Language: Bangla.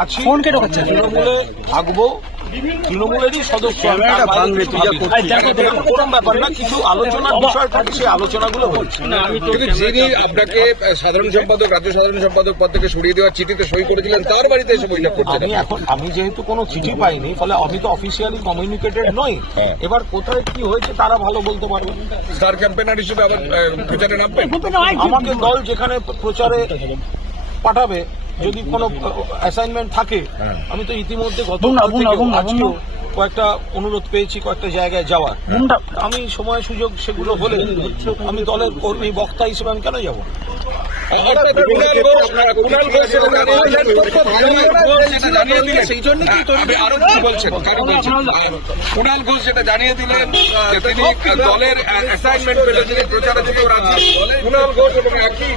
আছি, তৃণমূলে থাকবো, তৃণমূলেরই সদস্য। কোন ব্যাপার না, কিছু আলোচনার বিষয় থাকে, সেই আলোচনাগুলো হচ্ছে। যিনি আপনাকে সাধারণ সম্পাদক, রাজ্য সাধারণ সম্পাদক পদ থেকে সরিয়ে দেওয়ার চিঠিতে সই করেছিলেন, তার বাড়িতে এসে বৈঠক করছেন। আমি যেহেতু কোনো চিঠি পাইনি, ফলে আমি তো অফিসিয়ালি কমিউনিকেটেড নই। এবার কোথায় কি হয়েছে তারা ভালো বলতে পারবে। স্টার ক্যাম্পেনার হিসেবে আবার প্রচারে নামবেন? আমাকে দল যেখানে প্রচারে পাঠাবে, যদি কোনো অ্যাসাইনমেন্ট থাকে, আমি তো ইতিমধ্যে গতকাল থেকে আজকেও কয়েকটা অনুরোধ পেয়েছি কয়েকটা জায়গায় যাওয়ার। আমি সময় সুযোগ সেগুলো হলে আমি দলের কর্মী বক্তা হিসেবে আমি কেন যাবো? কুণাল ঘোষ সেটা জানিয়ে দিলেন যে তিনি দলের অ্যাসাইনমেন্ট পেলে তিনি প্রচারে যেতেও রাজি। কুণাল ঘোষ এবং একই